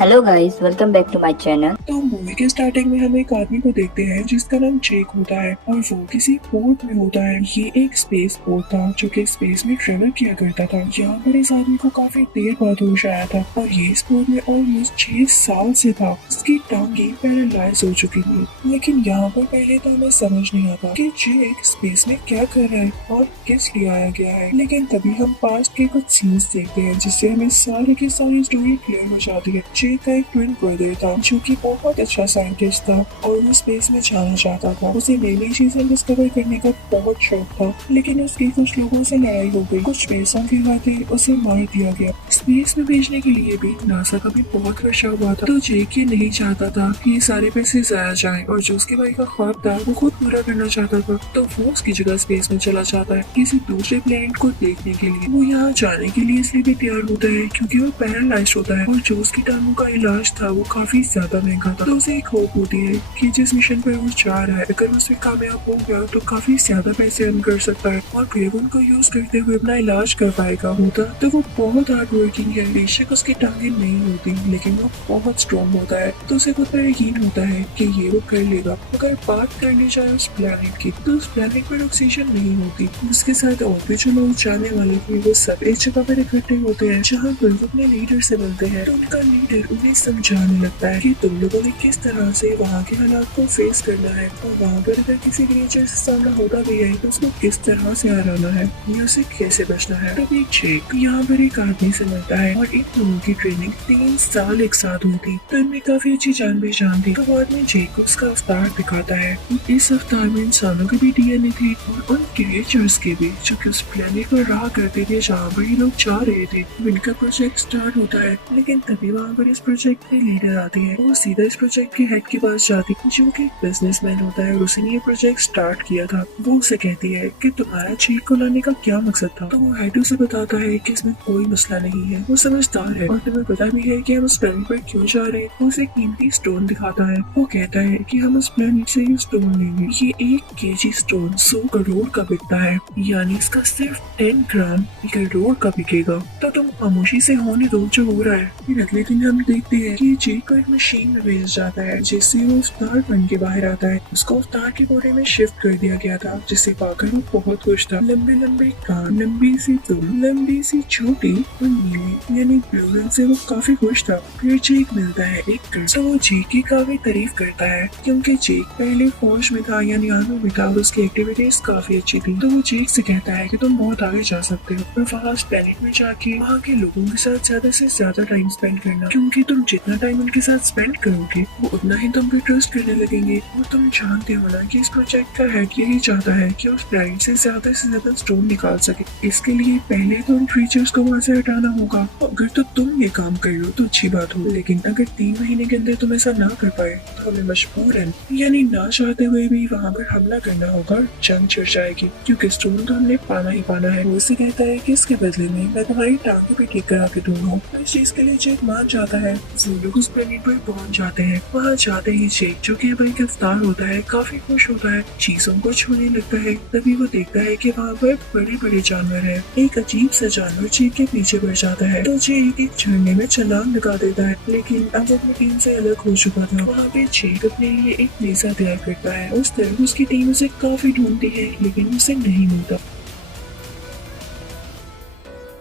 Hello guys, welcome back to my channel. तो movie के starting में हम एक आदमी को देखते हैं जिसका नाम जेक होता है और वो किसी पोर्ट में होता है। ये एक स्पेस पोर्ट था जो कि स्पेस में ट्रेवल किया करता था। यहाँ पर इस आदमी को काफी देर बाद होश आया था और ये इस पोर्ट में ऑलमोस्ट 6 साल से था। उसकी टांगे पैरालाइज हो चुकी थी, लेकिन यहाँ पर पहले तो हमें समझ नहीं आता कि जेक स्पेस में क्या कर रहा है और किस लिए आया गया है। लेकिन तभी हम पास्ट के कुछ सीन्स देखते हैं जिससे हमें सारी की सारी स्टोरी क्लियर हो जाती है। जेक का एक ट्विन ब्रदर था जो कि बहुत अच्छा साइंटिस्ट था और वो स्पेस में जाना चाहता था। उसे नई नई चीजें डिस्कवर करने का बहुत शौक था, लेकिन उसकी कुछ लोगों से लड़ाई हो गई। कुछ पैसों के वास्ते उसे मार दिया गया। स्पेस में भेजने के लिए भी नासा का भी बहुत खर्चा हुआ था, तो जेक ये नहीं चाहता था कि ये सारे पैसे जाया जाएं और जो उसके भाई का ख्वाब था वो खुद पूरा करना चाहता था। तो वो उसकी जगह स्पेस में चला जाता है किसी दूसरे प्लेनेट को देखने के लिए। वो यहाँ जाने के लिए इसलिए भी तैयार होता है क्योंकि वो पैरालाइज्ड होता है और जो उसकी टांगों का इलाज था वो काफी ज्यादा महंगा था। तो उसे एक होप होती है कि जिस मिशन पर वो जा रहा है अगर उसमें कामयाब हो गया तो काफी ज्यादा पैसे अर्न कर सकता है और फिर उनको यूज करते हुए अपना इलाज कर पाएगा। होता तो वो बहुत हार्ड वर्किंग है। बेशक उसकी टांगे नहीं होती लेकिन वो बहुत स्ट्रॉन्ग होता है, तो उसे खुद पर यकीन होता है कि ये वो कर लेगा। अगर बात करने जाए उस प्लेनेट की तो उस प्लेनेट पर ऑक्सीजन नहीं होती। उसके साथ और भी जो लोग जाने वाले थे वो सब एक जगह पर इकट्ठे होते हैं जहाँ पर वो अपने लीडर से मिलते हैं। तो उनका लीडर उन्हें समझाने लगता है कि तुम लोगों ने किस तरह से वहाँ के हालात को फेस करना है और वहाँ पर अगर किसी क्रिएचर से सामना होता भी है तो उसको किस तरह से हराना है या उसे कैसे बचना है। तभी जेक यहाँ पर एक आदमी से मिलता है और इन दोनों की ट्रेनिंग 3 साल एक साथ हुई थी, तो इनमें काफी अच्छी जान पहचान थी। तो बाद में जेक को उसका अवतार दिखाता है। इस अवतार में इंसानों के भी डीएनए थे और उन क्रिएचर्स के भी जो कि उस प्लेनेट पर रहा करते थे जहाँ पर ये लोग जा रहे थे। इनका प्रोजेक्ट स्टार्ट होता है, लेकिन तभी वहाँ पर इस प्रोजेक्ट के लीडर आती है। वो सीधा इस प्रोजेक्ट के हेड के पास जाती है जो कि बिजनेसमैन होता है और उसने ये प्रोजेक्ट स्टार्ट किया था। वो उसे कहती है कि तुम्हारा जेक को लाने का क्या मकसद था। तो वो हेड उसे बताता है कि इसमें कोई मसला नहीं है, वो समझदार है और तुम्हें पता भी है कि हम उस प्लेनेट पर क्यों जा रहे हैं। वो उसे कीमती स्टोन दिखाता है। वो कहता है कि हम उस प्लेनेट से ये स्टोन लेंगे। ये 1 केजी स्टोन 100 करोड़ का बिकता है, यानी इसका सिर्फ 10 ग्राम 1 करोड़ का बिकेगा। तो तुम खामोशी से होने दो जो हो रहा है। फिर अगले दिन हम देखते हैं कि जेक को एक मशीन में भेजा जाता है जिससे वो अवतार बन के बाहर आता है। उसको अवतार के बॉडी में शिफ्ट कर दिया गया था, जिससे पाकर वो बहुत खुश था। लंबे लंबे कान, लंबी सी तुम, लंबी सी छोटी और नीली यानी ब्लू रंग से वो काफी खुश था। फिर जेक मिलता है एक कर, तो वो जेक की काफी तारीफ करता है क्योंकि जेक पहले फौज में था यानी आर्मी में था और उसकी एक्टिविटीज काफी अच्छी थी। तो वो जेक से कहता है कि तुम बहुत आगे जा सकते हो और वहाँ उस प्लेनेट में जाके वहाँ के लोगों के साथ ज्यादा से ज्यादा टाइम स्पेंड करना, क्योंकि तुम जितना टाइम उनके साथ स्पेंड करोगे वो उतना ही तुम पे ट्रस्ट करने लगेंगे। और तुम जानते हो ना कि इस प्रोजेक्ट का हेड यही चाहता है कि उस प्लेनेट से ज्यादा स्टोन निकाल सके। इसके लिए पहले तो उन क्रीचर्स को वहाँ से हटाना होगा। अगर तो तुम ये काम कर लो तो अच्छी बात हो, लेकिन अगर 3 महीने के अंदर तुम ऐसा ना कर पाए तो हमें मजबूरन यानी ना चाहते हुए भी वहाँ पर हमला करना होगा। जंग छिड़ जाएगी क्योंकि स्टोन तो हमने पाना ही पाना है। वो उसे कहता है कि इसके बदले में मैं तुम्हारी टांगे भी ठीक करा के दूंगा। तो इस चीज के लिए जेक मान जाता है। वो लोग उस प्लेनेट पर पहुंच जाते हैं। वहाँ जाते ही जेक जो कि अब एक अवतार होता है काफी खुश होता है, चीजों को छूने लगता है। तभी वो देखता है कि वहाँ पर बड़े बड़े जानवर हैं। एक अजीब सा जानवर जेक के पीछे बढ़ जाता है, तो जेक एक झरने में छलांग लगा देता है, लेकिन अब अपनी टीम से अलग हो चुका था। वहाँ पे जेक अपने लिए एक नेजा तैयार करता है। उस तरह उसकी टीम उसे काफी ढूंढती है लेकिन उसे नहीं मिलता।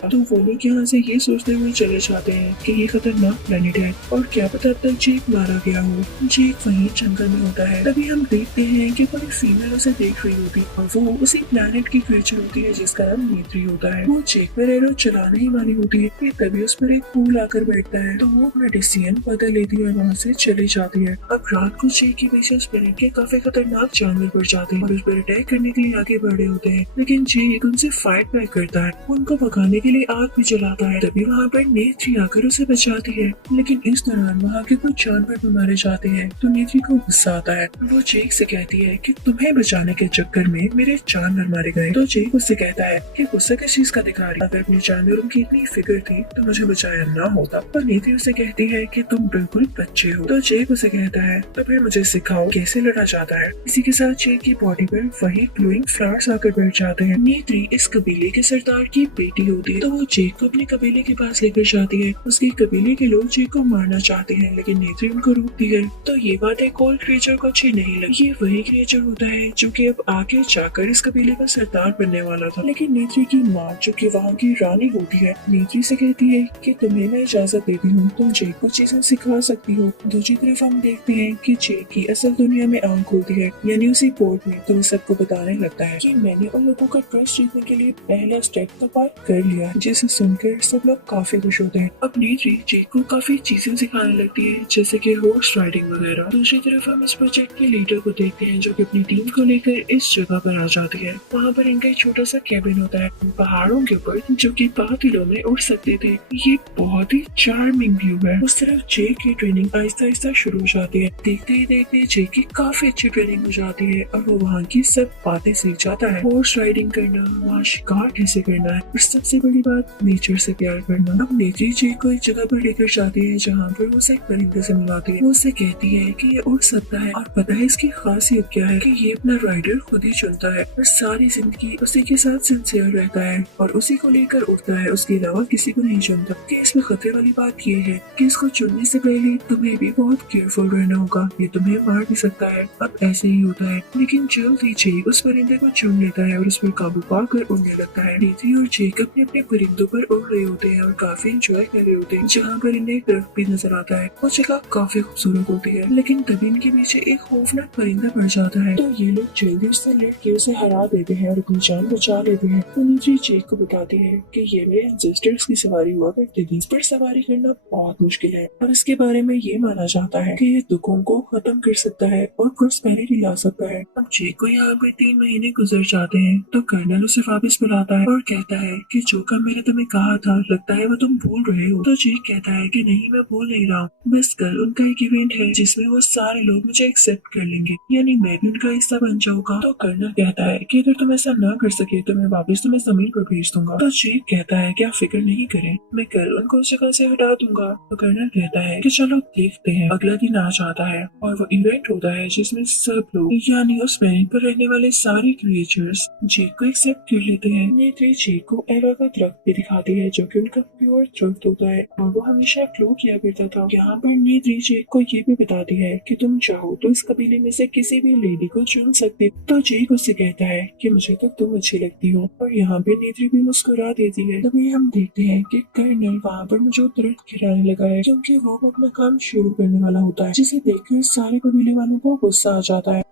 तो वो लोग यहाँ से ये सोचते हुए चले जाते हैं कि ये खतरनाक प्लेनेट है और क्या पता अब तक जेक मारा गया हो। जेक वहीं जंगल में होता है। तभी हम देखते हैं कि कोई फीमेल उसे देख रही होती और वो उसी प्लेनेट की क्रीचर होती है जिसका नाम नीत्री होता है। वो जेक पर एरो चलाने ही वाली होती है कि तभी उस पर एक फूल आकर बैठता है, तो वो अपना डिसीजन बदल लेती है, वहाँ से चली जाती है। अब रात को जेक के पीछे उस प्लेनेट के काफी खतरनाक जानवर पड़ जाते हैं और उस पर अटैक करने के लिए आगे बढ़े होते हैं, लेकिन जेक उनसे फाइट बैक करता है। उनको भगाने के के लिए आग भी जलाता है। तभी वहाँ पर नेत्री आकर उसे बचाती है, लेकिन इस दौरान वहाँ के कुछ जानवर भी मारे जाते हैं। तो नेत्री को गुस्सा आता है। वो जेक से कहती है कि तुम्हें बचाने के चक्कर में मेरे जानवर मारे गए। तो जेक उससे कहता है कि गुस्सा किस चीज का दिखा रही, अगर अपने जानवरों की इतनी फिक्र थी तो मुझे बचाया ना होता। और नेत्री उसे कहती है कि तुम बिल्कुल बच्चे हो। तो जेक उसे कहता है तो फिर मुझे सिखाओ कैसे लड़ा जाता है। इसी के साथ जेक की बॉडी पर वही ग्लोइंग फ्लावर्स आकर बैठ जाते हैं। नेत्री इस कबीले के सरदार की बेटी होती है, तो वो जेक को अपने कबीले के पास लेकर जाती है। उसके कबीले के लोग जेक को मारना चाहते हैं, लेकिन नेत्री उनको रोकती है। तो ये बात एक कोल्ड क्रिएचर को अच्छी नहीं लगी। ये वही क्रिएचर होता है जो कि अब आगे जाकर इस कबीले का सरदार बनने वाला था। लेकिन नेत्री की माँ जो कि वहाँ की रानी होती है, नेत्री से कहती है कि तुम्हें मैं इजाजत देती हूँ, तुम जेक को चीजें सिखा सकती हो। दूसरी तरफ हम देखते हैं कि जेक की असल दुनिया में आंख खुलती है, यानी उसी पोर्ट में। तो वो सबको बताने लगता है कि मैंने उन लोगों का ट्रस्ट जीतने के लिए पहला स्टेप तो पार कर लिया, जिसे सुनकर सब लोग काफी खुश होते हैं। अब नेत्री जेक को काफी चीजें सिखाने लगती है, जैसे कि हॉर्स राइडिंग वगैरह। दूसरी तरफ हम इस प्रोजेक्ट के लीडर को देखते हैं जो कि अपनी टीम को लेकर इस जगह पर आ जाती है। वहाँ पर इनका एक छोटा सा कैबिन होता है पहाड़ों के ऊपर, जो कि बादलों में उड़ सकते थे। ये बहुत ही चार्मिंग व्यू है। उस तरफ जेक की ट्रेनिंग आहिस्ता आहिस्ता शुरू हो जाती है। देखते ही देखते जेक की काफी अच्छी ट्रेनिंग हो जाती है और वो वहाँ की सब बातें सीख जाता है। हॉर्स राइडिंग करना, वहाँ शिकार कैसे करना है, और सबसे बड़ी बात नेचर से प्यार करना। अब नेत्री जेक को एक जगह पर लेकर जाती है जहाँ पर वो उसे एक परिंदे से मिलाती है। वो उससे कहती है कि ये उड़ सकता है और पता है इसकी खासियत क्या है, कि ये अपना राइडर खुद ही चुनता है और सारी जिंदगी उसी के साथ सिंसियर रहता है और उसी को लेकर उड़ता है, उसके अलावा किसी को नहीं चुनता। कि इसमें खतरे वाली बात ये है कि इसको चुनने से पहले तुम्हें भी बहुत केयरफुल रहना होगा, ये तुम्हें मार भी सकता है। अब ऐसे ही होता है, लेकिन जल्द ही जेक उस परिंदे को चुन लेता है और उस पर काबू पाकर उड़ने लगता है। नेत्री और जेक अपने अपने परिंदों पर उड़ रहे होते हैं और काफी इंजॉय कर रहे होते हैं। जहाँ पर इन्हें एक दरख्त भी नजर आता है, वो जगह काफी खूबसूरत होती है, लेकिन तभी इनके पीछे एक खौफनाक परिंदा पड़ जाता है। तो ये लोग जल्दी उससे लड़ के उसे हरा देते हैं और अपनी जान बचा लेते हैं। तो नेत्री जेक को बताती है कि ये मेरे एंसेस्टर्स की सवारी हुआ करती थी, इस पर सवारी करना बहुत मुश्किल है और इसके बारे में ये माना जाता है कि ये दुखों को खत्म कर सकता है और प्रॉस्पेरिटी ला सकता है। अब जेक को यहाँ पर 3 महीने गुजर जाते हैं, तो कर्नल उसे वापस बुलाता है और कहता है कि जो काम मैंने तुम्हें कहा था, लगता है वो तुम भूल रहे हो। तो जेक कहता है कि नहीं, मैं भूल नहीं रहा हूँ, बस कल उनका एक इवेंट है जिसमें वो सारे लोग मुझे एक्सेप्ट कर लेंगे, यानी मैं भी उनका हिस्सा बन जाऊंगा। तो कर्नल कहता है कि अगर तुम ऐसा ना कर सके तो मैं वापस तुम्हें जमीन पर भेज दूंगा। तो जेक कहता है कि आप फिक्र नहीं करें, मैं कल उनको उस जगह से हटा दूंगा। तो कर्नल कहता है कि चलो देखते हैं। अगला दिन आ जाता है और वो इवेंट होता है जिसमें सब लोग, यानी उस प्लेनेट पर रहने वाले सारे क्रिएचर्स जेक को एक्सेप्ट कर लेते हैं। नेत्री जेक को एवा का दरख्त भी दिखाती है जो कि उनका प्योर दरख्त होता है और वो हमेशा ग्लो किया करता था। यहाँ पर नेत्री जेक को ये भी बताती है कि तुम चाहो तो इस कबीले में से किसी भी लेडी को चुन सकते। तो जेक उससे कहता है कि मुझे तो तुम अच्छी लगती हो, और यहाँ पे नेत्री भी मुस्कुरा देती है। तभी हम देखते हैं कि कर्नल वहाँ पर मौजूद दरख्त गिराने लगा है, क्योंकि वो अपना काम शुरू करने वाला होता है, जिसे देखकर सारे कबीले वालों को गुस्सा आ जाता है।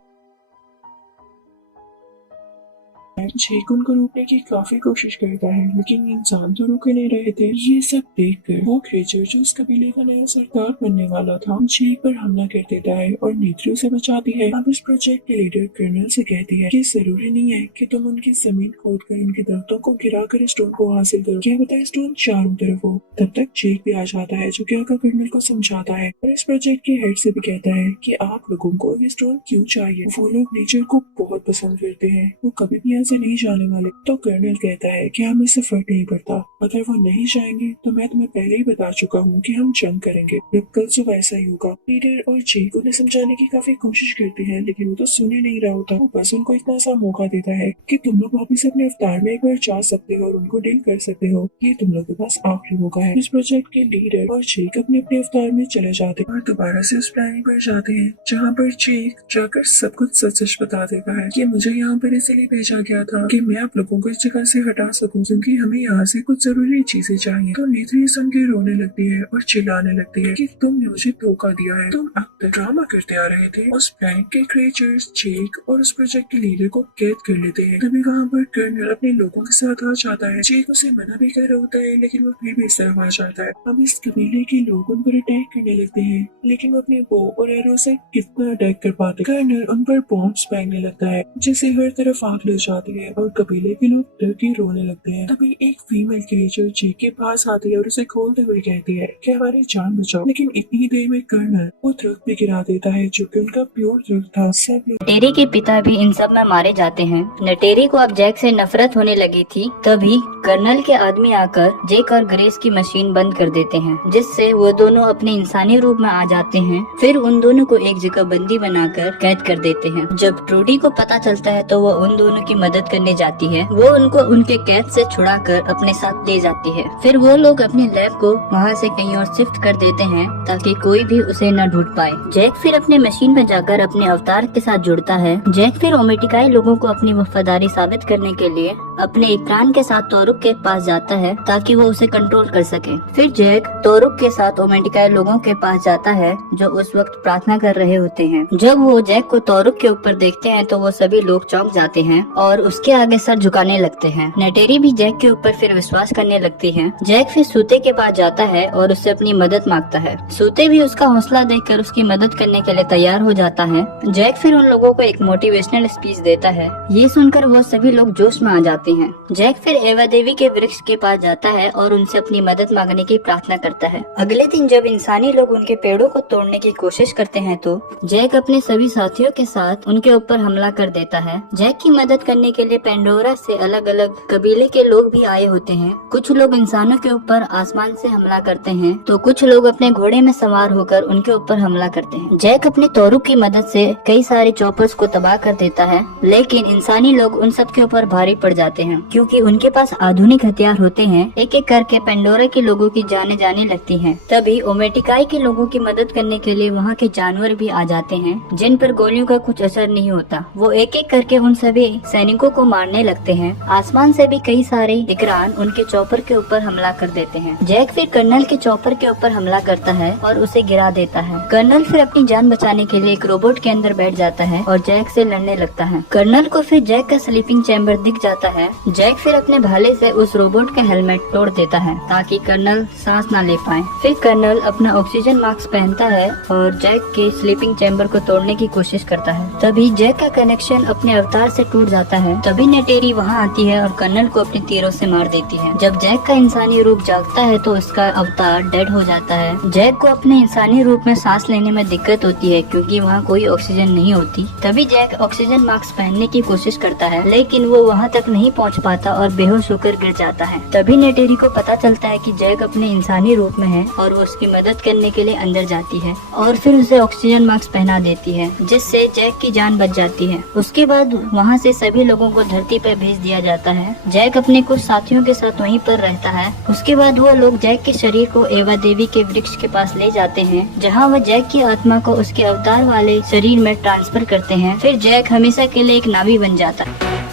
जेक उनको रोकने की काफी कोशिश करता है, लेकिन इंसान तो रुके नहीं रहे थे। ये सब देखकर वो क्रिएचर जो उस कबीले का नया सरदार बनने वाला था, जेक पर हमला कर देता है और नेत्री उसे बचाती है। अब इस प्रोजेक्ट के लीडर कर्नल से कहती है कि जरूरी नहीं है कि तुम उनकी जमीन खोद कर उनके दरख्तों को गिरा कर स्टोन को हासिल करो, क्या पता स्टोन चारों तरफ हो। तब तक जेक भी आ जाता है जो कि आकर कर्नल को समझाता है और इस प्रोजेक्ट के हेड से भी कहता है कि आप लोगों को ये स्टोन क्यों चाहिए। वो लोग नेचर को बहुत पसंद करते हैं, वो कभी भी से नहीं जाने वाले। तो कर्नल कहता है कि हमें इससे फर्क नहीं पड़ता, अगर वो नहीं जाएंगे तो मैं तुम्हें पहले ही बता चुका हूँ कि हम जंग करेंगे। जब कल सुबह ऐसा ही होगा। लीडर और जेक उन्हें समझाने की काफी कोशिश करते हैं, लेकिन वो तो सुने नहीं रहा होता। वो बस उनको इतना सा मौका देता है कि तुम लोग वापिस अपने अवतार में एक बार जा सकते हो और उनको डील कर सकते हो, ये तुम लोग के पास आखिरी मौका है। इस प्रोजेक्ट के लीडर और जेक अपने अपने अवतार में चले जाते हैं और दोबारा से उस प्लानिंग पर जाते हैं, जहाँ पर जेक जाकर सब कुछ सच सच बता देता है कि मुझे यहाँ पर इसलिए भेजा गया था कि मैं आप लोगों को इस जगह से हटा सकूं, क्योंकि हमें यहाँ से कुछ जरूरी चीजें चाहिए। तो नेत्री सुन के रोने लगती है और चिल्लाने लगती है कि तुमने मुझे धोखा दिया है, तुम अब तक ड्रामा करते आ रहे थे। उस प्लानेट के क्रिएचर्स जेक और उस प्रोजेक्ट के लीडर को कैद कर लेते हैं। तभी वहाँ पर कर्नल अपने लोगों के साथ आ जाता है। जेक उसे मना भी कर रहा होता है, लेकिन वो फिर भी इस तरफ आ जाता है। अब इस कबीले के लोग उन पर अटैक करने लगते हैं, लेकिन वो अपने बो और एरो से कितना अटैक कर पाते। कर्नल उन पर बॉम्ब्स फेंकने लगता है, जिससे हर तरफ आग लग जाती जाती है और कबीले के लोग डर के रोने लगते हैं। तभी एक फीमेल क्रिएचर जेक के पास आती है और उसे खोलते हुए कहती है कि हमारी जान बचाओ। लेकिन इतनी देर में कर्नल वो ट्रक भी गिरा देता है जो कि उनका प्योर ट्रक था। सब लोग नटेरी के पिता भी इन सब में मारे जाते हैं। नटेरी को अब जैक से नफरत होने लगी थी। तभी कर्नल के आदमी आकर जेक और ग्रेस की मशीन बंद कर देते हैं, जिससे वो दोनों अपने इंसानी रूप में आ जाते हैं। फिर उन दोनों को एक जगह बंदी बनाकर कैद कर देते हैं। जब ट्रूडी को पता चलता है तो वो उन दोनों की मदद करने जाती है। वो उनको उनके कैद से छुड़ाकर अपने साथ ले जाती है। फिर वो लोग अपने लैब को वहाँ से कहीं और शिफ्ट कर देते हैं ताकि कोई भी उसे न ढूंढ पाए। जैक फिर अपने मशीन में जाकर अपने अवतार के साथ जुड़ता है। जैक फिर ओमेटिकाई लोगों को अपनी वफादारी साबित करने के लिए अपने इकरान के साथ तोरुक के पास जाता है ताकि वो उसे कंट्रोल कर सके। फिर जैक तोरुक के साथ ओमेटिकाई लोगों के पास जाता है जो उस वक्त प्रार्थना कर रहे होते हैं। जब वो जैक को तोरुक के ऊपर देखते हैं तो वो सभी लोग चौंक जाते हैं और उसके आगे सर झुकाने लगते हैं। नटेरी भी जैक के ऊपर फिर विश्वास करने लगती है। जैक फिर सूते के पास जाता है और उससे अपनी मदद मांगता है। सूते भी उसका हौसला देखकर उसकी मदद करने के लिए तैयार हो जाता है। जैक फिर उन लोगों को एक मोटिवेशनल स्पीच देता है। ये सुनकर वो सभी लोग जोश में आ जाते हैं। जैक फिर एवा देवी के वृक्ष के पास जाता है और उनसे अपनी मदद मांगने की प्रार्थना करता है। अगले दिन जब इंसानी लोग उनके पेड़ों को तोड़ने की कोशिश करते हैं तो जैक अपने सभी साथियों के साथ उनके ऊपर हमला कर देता है। जैक की मदद करने के लिए पेंडोरा से अलग अलग कबीले के लोग भी आए होते हैं। कुछ लोग इंसानों के ऊपर आसमान से हमला करते हैं तो कुछ लोग अपने घोड़े में सवार होकर उनके ऊपर हमला करते हैं। जैक अपने तोरुक की मदद से कई सारे चॉपर्स को तबाह कर देता है, लेकिन इंसानी लोग उन सब के ऊपर भारी पड़ जाते हैं क्योंकि उनके पास आधुनिक हथियार होते हैं। एक एक करके पेंडोरा के लोगों की जाने जाने लगती हैं। तभी ओमेटिकाई के लोगों की मदद करने के लिए वहाँ के जानवर भी आ जाते हैं जिन पर गोलियों का कुछ असर नहीं होता। वो एक एक करके उन सभी सैनिकों को मारने लगते हैं। आसमान से भी कई सारे इकरान उनके चॉपर के ऊपर हमला कर देते हैं। जैक फिर कर्नल के चॉपर के ऊपर हमला करता है और उसे गिरा देता है। कर्नल फिर अपनी जान बचाने के लिए एक रोबोट के अंदर बैठ जाता है और जैक से लड़ने लगता है। कर्नल को फिर जैक का स्लीपिंग चैम्बर दिख जाता है। जैक फिर अपने भाले से उस रोबोट का हेलमेट तोड़ देता है ताकि कर्नल सांस ना ले पाए। फिर कर्नल अपना ऑक्सीजन मास्क पहनता है और जैक के स्लीपिंग चैम्बर को तोड़ने की कोशिश करता है। तभी जैक का कनेक्शन अपने अवतार से टूट जाता है। तभी नटेरी वहाँ आती है और कर्नल को अपने तीरों से मार देती है। जब जैक का इंसानी रूप जागता है तो उसका अवतार डेड हो जाता है। जैक को अपने इंसानी रूप में सांस लेने में दिक्कत होती है क्योंकि वहाँ कोई ऑक्सीजन नहीं होती। तभी जैक ऑक्सीजन मास्क पहनने की कोशिश करता है लेकिन वो वहाँ तक नहीं पहुँच पाता और बेहोश होकर गिर जाता है। तभी नटेरी को पता चलता है कि जैक अपने इंसानी रूप में है और वो उसकी मदद करने के लिए अंदर जाती है और फिर उसे ऑक्सीजन मास्क पहना देती है जिससे जैक की जान बच जाती है। उसके बाद वहाँ से सभी लोगों को धरती पर भेज दिया जाता है। जैक अपने कुछ साथियों के साथ वहीं पर रहता है। उसके बाद वो लोग जैक के शरीर को एवा देवी के वृक्ष के पास ले जाते हैं जहाँ वह जैक की आत्मा को उसके अवतार वाले शरीर में ट्रांसफर करते हैं। फिर जैक हमेशा के लिए एक नावी बन जाता है।